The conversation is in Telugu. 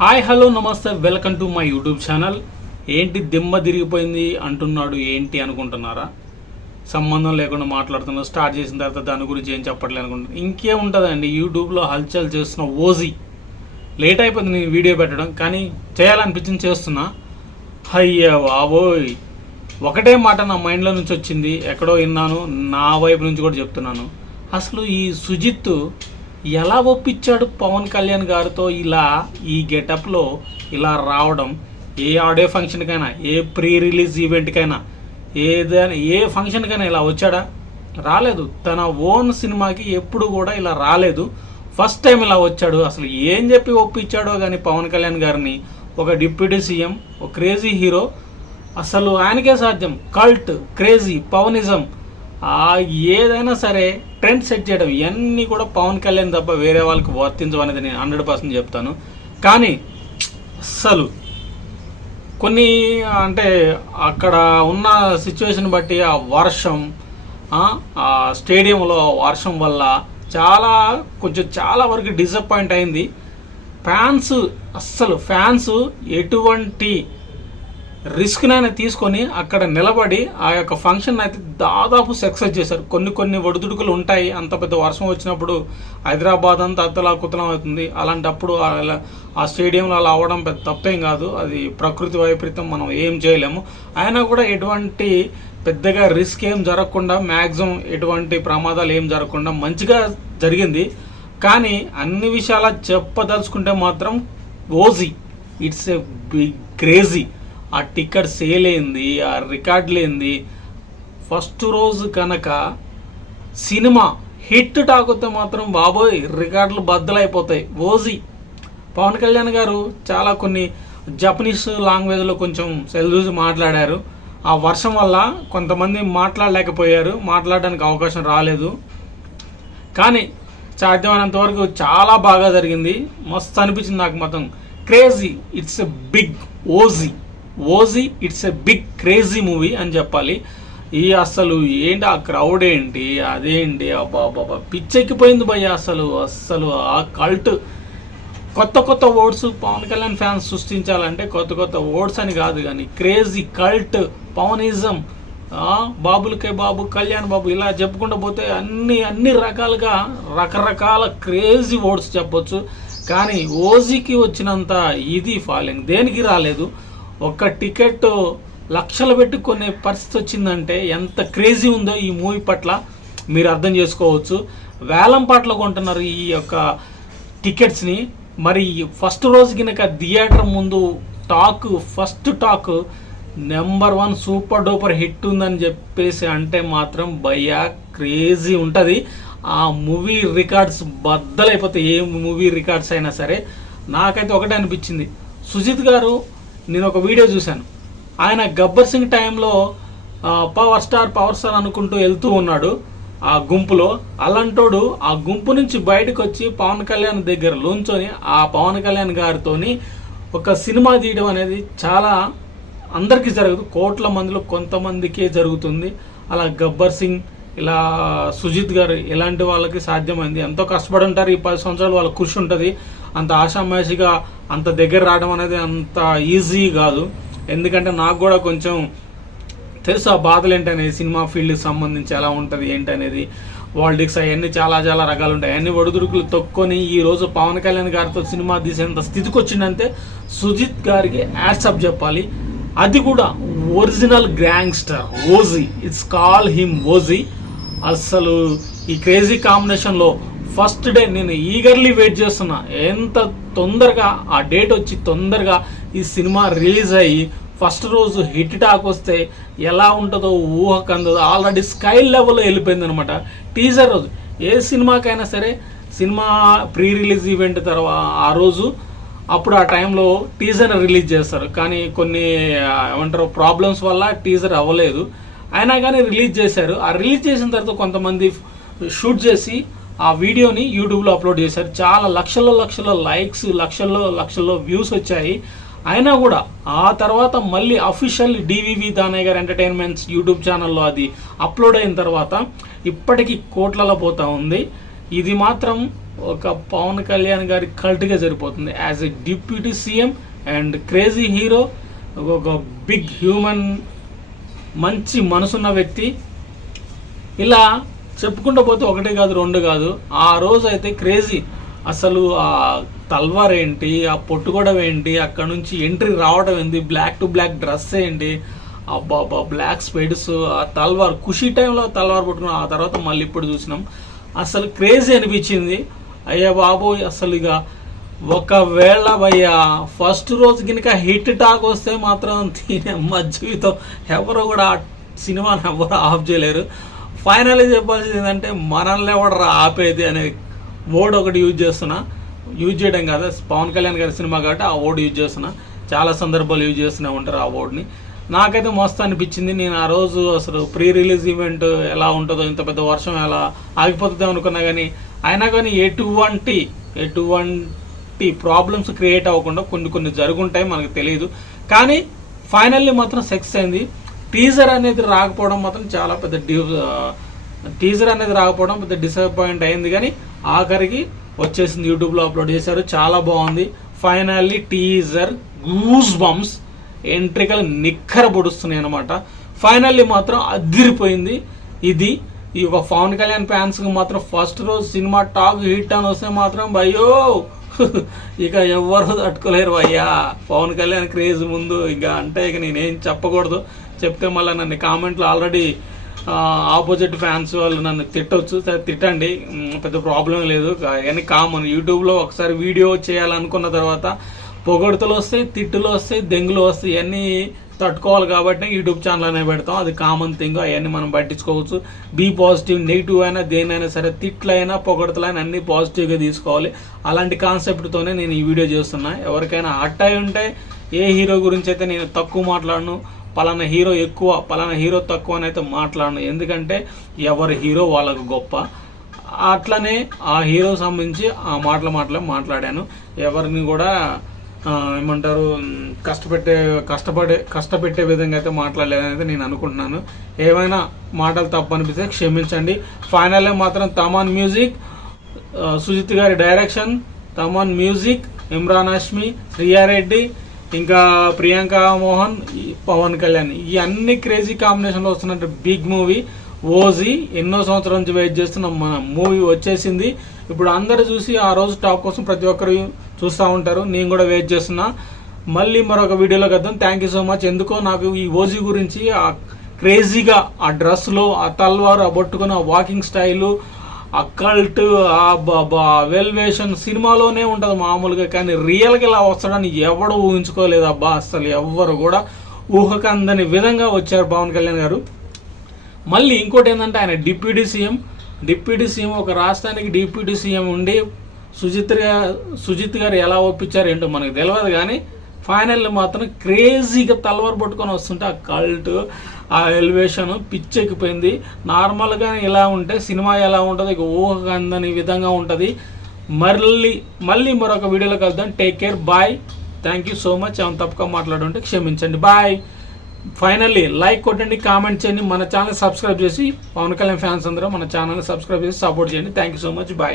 హాయ్ హలో నమస్తే welcome to my YouTube channel. ఏంటి దిమ్మ తిరిగిపోయింది అంటున్నాడు ఏంటి అనుకుంటున్నారా? సంబంధం లేకుండా మాట్లాడుతున్నా స్టార్ట్ చేసిన తర్వాత దాని గురించి ఏం చెప్పట్లేదు అనుకుంటున్నా. ఇంకేముంటుందండి యూట్యూబ్లో హల్చల్ చేస్తున్న ఓజీ. లేట్ అయిపోయింది నేను వీడియో పెట్టడం కానీ చేయాలనిపించింది చేస్తున్నా. అయ్యా బాబోయ్. ఒకటే మాట నా మైండ్లో నుంచి వచ్చింది ఎక్కడో విన్నాను నా వైపు నుంచి కూడా చెప్తున్నాను. అసలు ఈ సుజిత్ ఎలా ఒప్పించాడు పవన్ కళ్యాణ్ గారితో ఇలా ఈ గెటప్లో ఇలా రావడం? ఏ ఆడియో ఫంక్షన్కైనా ఏ ప్రీ రిలీజ్ ఈవెంట్కైనా ఏదైనా ఏ ఫంక్షన్కైనా ఇలా వచ్చాడా? రాలేదు. తన ఓన్ సినిమాకి ఎప్పుడు కూడా ఇలా రాలేదు. ఫస్ట్ టైం ఇలా వచ్చాడు. అసలు ఏం చెప్పి ఒప్పించాడో కానీ పవన్ కళ్యాణ్ గారిని ఒక డిప్యూటీ సీఎం ఒక క్రేజీ హీరో. అసలు ఆయనకే సాధ్యం. కల్ట్ క్రేజీ పవనిజం. ఏదైనా సరే ట్రెండ్ సెట్ చేయడం ఇవన్నీ కూడా పవన్ కళ్యాణ్ తప్ప వేరే వాళ్ళకి వర్తించవనేది నేను హండ్రెడ్ పర్సెంట్ చెప్తాను. కానీ అస్సలు కొన్ని అంటే అక్కడ ఉన్న సిచ్యువేషన్ బట్టి ఆ వర్షం ఆ స్టేడియంలో వర్షం వల్ల చాలా కొంచెం చాలా వరకు డిసప్పాయింట్ అయింది. ఫ్యాన్స్ అస్సలు ఫ్యాన్స్ ఎటువంటి రిస్క్నైనా తీసుకొని అక్కడ నిలబడి ఆ యొక్క ఫంక్షన్ అయితే దాదాపు సక్సెస్ చేశారు. కొన్ని కొన్ని ఒడిదుడుకులు ఉంటాయి. అంత పెద్ద వర్షం వచ్చినప్పుడు హైదరాబాద్ అంతా అత్తలా కుతలం అవుతుంది. అలాంటప్పుడు అలా- ఆ స్టేడియంలో అలా అవ్వడం పెద్ద తప్పేం కాదు. అది ప్రకృతి వైపరీత్యం మనం ఏం చేయలేము. అయినా కూడా ఎటువంటి పెద్దగా రిస్క్ ఏం జరగకుండా మ్యాక్సిమం ఎటువంటి ప్రమాదాలు ఏం జరగకుండా మంచిగా జరిగింది. కానీ అన్ని విషయాల చెప్పదలుచుకుంటే మాత్రం OG. It's a big crazy. ఆ టికెట్ సేల్ అయింది ఆ రికార్డులు ఏంది ఫస్ట్ రోజు కనుక సినిమా హిట్ టాక్ వస్తే మాత్రం బాబోయ్ రికార్డులు బద్దలైపోతాయి. ఓజీ. పవన్ కళ్యాణ్ గారు చాలా కొన్ని జపనీస్ లాంగ్వేజ్లో కొంచెం సెల్యూజ్ మాట్లాడారు. ఆ వర్షం వల్ల కొంతమంది మాట్లాడలేకపోయారు. మాట్లాడడానికి అవకాశం రాలేదు. కానీ సాధ్యమైనంత వరకు చాలా బాగా జరిగింది. మస్తు అనిపించింది నాకు మొత్తం crazy it's a big OG. OG it's a big crazy movie అని చెప్పాలి. ఈ అసలు ఏంటి ఆ క్రౌడ్ ఏంటి అదేంటి అబ్బా బాబా పిచ్చెక్కిపోయింది భయ్య అసలు అస్సలు ఆ కల్ట్ కొత్త కొత్త ఓట్స్ పవన్ కళ్యాణ్ ఫ్యాన్స్ సృష్టించాలంటే కొత్త కొత్త ఓట్స్ అని కాదు కానీ క్రేజీ కల్ట్ పవనిజం బాబులకే బాబు కళ్యాణ్ బాబు ఇలా చెప్పుకుంటూ పోతే అన్ని అన్ని రకాలుగా రకరకాల క్రేజీ ఓట్స్ చెప్పొచ్చు. కానీ ఓజీకి వచ్చినంత ఇది ఫాలోయింగ్ దేనికి రాలేదు? ఒక్క టికెట్ లక్షలు పెట్టి కొనే పరిస్థితి వచ్చిందంటే ఎంత క్రేజీ ఉందో ఈ మూవీ పట్ల మీరు అర్థం చేసుకోవచ్చు. వేలం పాటలు కొంటున్నారు ఈ యొక్క టికెట్స్ని. మరి ఫస్ట్ రోజు గినక థియేటర్ ముందు talk first talk number one super duper hit ఉందని చెప్పేసి అంటే మాత్రం భయ్యా క్రేజీ ఉంటుంది. ఆ మూవీ రికార్డ్స్ బద్దలైపోతాయి. ఏ మూవీ రికార్డ్స్ అయినా సరే. నాకైతే ఒకటే అనిపించింది. సుజిత్ గారు నేను ఒక వీడియో చూశాను. ఆయన గబ్బర్ సింగ్ టైంలో పవర్ స్టార్ పవర్ స్టార్ అనుకుంటూ వెళ్తూ ఉన్నాడు. ఆ గుంపులో అలాంటోడు ఆ గుంపు నుంచి బయటకు వచ్చి పవన్ కళ్యాణ్ దగ్గర లోంచొని ఆ పవన్ కళ్యాణ్ గారితోని ఒక సినిమా తీయడం అనేది చాలా అందరికీ జరగదు కోట్ల మందిలో కొంతమందికే జరుగుతుంది. అలా గబ్బర్ సింగ్ ఇలా సుజిత్ గారు ఇలాంటి వాళ్ళకి సాధ్యమైంది. ఎంతో కష్టపడి ఉంటారు. ఈ పది సంవత్సరాలు వాళ్ళ కృషి ఉంటుంది. అంత ఆషామాషిగా అంత దగ్గర రావడం అనేది అంత ఈజీ కాదు. ఎందుకంటే నాకు కూడా కొంచెం తెలుసు ఆ బాధలు ఏంటనేది సినిమా ఫీల్డ్కి సంబంధించి ఎలా ఉంటుంది ఏంటనేది వాల్డిక్స్ అవన్నీ చాలా చాలా రకాలు ఉంటాయి. అన్ని ఒడిదుడుకులు తొక్కొని ఈ రోజు పవన్ కళ్యాణ్ గారితో సినిమా తీసేంత స్థితికి వచ్చిందంటే సుజిత్ గారికి యాడ్సప్ చెప్పాలి. అది కూడా original gangster OG. It's call him OG. అసలు ఈ క్రేజీ కాంబినేషన్లో ఫస్ట్ డే నేను ఈగర్లీ వెయిట్ చేస్తున్నా. ఎంత తొందరగా ఆ డేట్ వచ్చి తొందరగా ఈ సినిమా రిలీజ్ అయ్యి ఫస్ట్ రోజు హిట్ టాక్ వస్తే ఎలా ఉంటుందో ఊహకు అందదో ఆల్రెడీ స్కై లెవెల్లో వెళ్ళిపోయింది అనమాట టీజర్ రోజు. ఏ సినిమాకైనా సరే సినిమా ప్రీ రిలీజ్ ఈవెంట్ తర్వాత ఆ రోజు అప్పుడు ఆ టైంలో టీజర్ రిలీజ్ చేస్తారు. కానీ కొన్ని ఏమంటారు ప్రాబ్లమ్స్ వల్ల టీజర్ అవ్వలేదు. అయినా కానీ రిలీజ్ చేశారు. ఆ రిలీజ్ చేసిన తర్వాత కొంతమంది షూట్ చేసి ఆ వీడియోని యూట్యూబ్లో అప్లోడ్ చేశారు. చాలా లక్షల్లో లక్షల లైక్స్ లక్షల్లో లక్షల్లో వ్యూస్ వచ్చాయి. అయినా కూడా ఆ తర్వాత మళ్ళీ అఫీషియల్ డివివి దానయ్య గారు ఎంటర్టైన్మెంట్స్ యూట్యూబ్ ఛానల్లో అది అప్లోడ్ అయిన తర్వాత ఇప్పటికీ కోట్లలో పోతా ఉంది. ఇది మాత్రం ఒక పవన్ కళ్యాణ్ గారి కల్ట్గా సరిపోతుంది. As a deputy CM and crazy hero ఒక బిగ్ హ్యూమన్ మంచి మనసున్న వ్యక్తి. ఇలా చెప్పుకుంటూ పోతే ఒకటే కాదు రెండు కాదు. ఆ రోజు అయితే క్రేజీ. అసలు ఆ తల్వార్ ఏంటి ఆ పొట్టుకోవడం ఏంటి అక్కడ నుంచి ఎంట్రీ రావడం ఏంటి బ్లాక్ టు బ్లాక్ డ్రెస్ ఏంటి అబ్బాబ్బా బ్లాక్ స్పెడ్స్ ఆ తల్వార్ ఖుషి టైంలో తల్వార్ పట్టుకున్నాం ఆ తర్వాత మళ్ళీ ఇప్పుడు చూసినాం. అసలు క్రేజీ అనిపించింది. అయ్యా బాబు అసలు ఇక ఒకవేళ భయ్యా ఫస్ట్ రోజు కనుక హిట్ టాక్ వస్తే మాత్రం తినే మా జీవితం ఎవరు కూడా ఆ సినిమాని ఎవరు ఆఫ్ చేయలేరు. ఫైనల్ చెప్పాల్సింది ఏంటంటే మనల్ని ఎవడరా ఆపేది అనే వర్డ్ ఒకటి యూజ్ చేస్తున్నా. యూజ్ చేయడం కాదు పవన్ కళ్యాణ్ గారి సినిమా కాబట్టి ఆ వర్డ్ యూజ్ చేస్తున్నా. చాలా సందర్భాలు యూజ్ చేస్తూనే ఉంటారు ఆ వర్డ్ని నాకైతే మస్తు అనిపించింది. నేను ఆ రోజు అసలు ప్రీ రిలీజ్ ఈవెంట్ ఎలా ఉంటుందో ఇంత పెద్ద వర్షం ఎలా ఆగిపోతుందో అనుకున్నా కానీ అయినా కానీ ఎటువంటి ఎటువంటి ప్రాబ్లమ్స్ క్రియేట్ అవ్వకుండా కొన్ని కొన్ని జరుగుంటాయి మనకు తెలియదు కానీ ఫైనల్లీ మాత్రం సక్సెస్ అయింది. టీజర్ అనేది రాకపోవడం మాత్రం చాలా పెద్ద డి టీజర్ అనేది రాకపోవడం పెద్ద డిసప్పాయింట్ అయింది. కానీ ఆఖరికి వచ్చేసింది. యూట్యూబ్లో అప్లోడ్ చేశారు. చాలా బాగుంది. ఫైనల్లీ టీజర్ గూస్ బంప్స్ ఎంట్రికలు నిక్కర పొడుస్తున్నాయి అనమాట ఫైనల్లీ మాత్రం అదిరిపోయింది. ఇది ఈ ఒక పవన్ కళ్యాణ్ ఫ్యాన్స్కి మాత్రం ఫస్ట్ రోజు సినిమా టాక్ హిట్ అని వస్తే మాత్రం భయో ఇక ఎవ్వరు తట్టుకోలేరు అయ్యా. పవన్ కళ్యాణ్ క్రేజ్ ముందు. ఇక అంటే ఇక నేనేం చెప్పకూడదు. చెప్తే మళ్ళీ నన్ను కామెంట్లో ఆల్రెడీ ఆపోజిట్ ఫ్యాన్స్ వాళ్ళు నన్ను తిట్టవచ్చు సరే తిట్టండి. పెద్ద ప్రాబ్లం లేదు. కానీ కామన్ యూట్యూబ్లో ఒకసారి వీడియో చేయాలనుకున్న తర్వాత పొగడుతలు వస్తాయి తిట్టులు వస్తాయి దెంగులు వస్తాయి. ఇవన్నీ తట్టుకోవాలి కాబట్టి యూట్యూబ్ ఛానల్ అనే పెడతాం. అది కామన్ థింగ్ అవన్నీ మనం పట్టించుకోవచ్చు. బీ పాజిటివ్ నెగిటివ్ అయినా దేనైనా సరే తిట్లైనా పొగడతలైనా అన్ని పాజిటివ్గా తీసుకోవాలి. అలాంటి కాన్సెప్ట్తోనే నేను ఈ వీడియో చేస్తున్నా. ఎవరికైనా అట్టాయి అయి ఉంటే ఏ హీరో గురించి అయితే నేను తక్కువ మాట్లాడను పలానా హీరో ఎక్కువ పలానా హీరో తక్కువ అని అయితే మాట్లాడను. ఎందుకంటే ఎవరి హీరో వాళ్ళకు గొప్ప. అట్లనే ఆ హీరో సంబంధించి ఆ మాటల మాటలే మాట్లాడాను. ఎవరిని కూడా ఏమంటారు కష్టపెట్టే కష్టపడే కష్టపెట్టే విధంగా అయితే మాట్లాడలేదని అయితే నేను అనుకుంటున్నాను. ఏమైనా మాటలు తప్పు అనిపిస్తే క్షమించండి ఫైనల్లో మాత్రం తమాన్ మ్యూజిక్ సుజిత్ గారి డైరెక్షన్ తమన్ మ్యూజిక్ ఇమ్రాన్ హష్మి శ్రీయారెడ్డి ఇంకా ప్రియాంక మోహన్ పవన్ కళ్యాణ్ ఈ అన్ని క్రేజీ కాంబినేషన్లో వస్తున్నట్టు బిగ్ మూవీ ఓజీ ఎన్నో సంవత్సరాల నుంచి వెయిట్ చేస్తున్న మన మూవీ వచ్చేసింది. ఇప్పుడు అందరు చూసి ఆ రోజు టాప్ కోసం ప్రతి ఒక్కరు చూస్తూ ఉంటారు. నేను కూడా వెయిట్ చేస్తున్నా. మళ్ళీ మరొక వీడియోలో కద్దాం థ్యాంక్ యూ సో మచ్ ఎందుకో నాకు ఈ ఓజీ గురించి ఆ క్రేజీగా ఆ డ్రెస్లో ఆ తల్వారు ఆ పట్టుకున్న ఆ వాకింగ్ స్టైలు ఆ కల్ట్ వెల్వేషన్ సినిమాలోనే ఉంటుంది మామూలుగా కానీ రియల్గా ఇలా వస్తాడని ఎవడు ఊహించుకోలేదు అబ్బా అసలు ఎవ్వరు కూడా. ఊహకందని విధంగా వచ్చారు పవన్ కళ్యాణ్ గారు. మళ్ళీ ఇంకోటి ఏంటంటే ఆయన డిప్యూటీ సీఎం. డిప్యూటీ సీఎం ఒక రాష్ట్రానికి డిప్యూటీ సీఎం ఉండి సుజిత్ సుజిత్ గారు ఎలా ఒప్పించారు ఏంటో మనకు తెలియదు కానీ ఫైనల్ మాత్రం క్రేజీగా తలవారు పట్టుకొని వస్తుంటే ఆ కల్ట్ ఆ ఎలివేషన్ పిచ్చెక్కిపోయింది. నార్మల్గా ఇలా ఉంటే సినిమా ఎలా ఉంటుంది ఇక ఊహ అందని విధంగా ఉంటుంది. మళ్ళీ మళ్ళీ మరొక వీడియోలో కలుద్దాం. Take care bye thank you so much ఏమైనా తప్పుగా మాట్లాడుంటే క్షమించండి. బాయ్ ఫైనల్లీ లైక్ కొట్టండి కామెంట్ చేయండి. మన ఛానల్ సబ్స్క్రైబ్ చేసి పవన్ కళ్యాణ్ ఫ్యాన్స్ అందరూ మన ఛానల్ సబ్స్క్రైబ్ చేసి సపోర్ట్ చేయండి. Thank you so much bye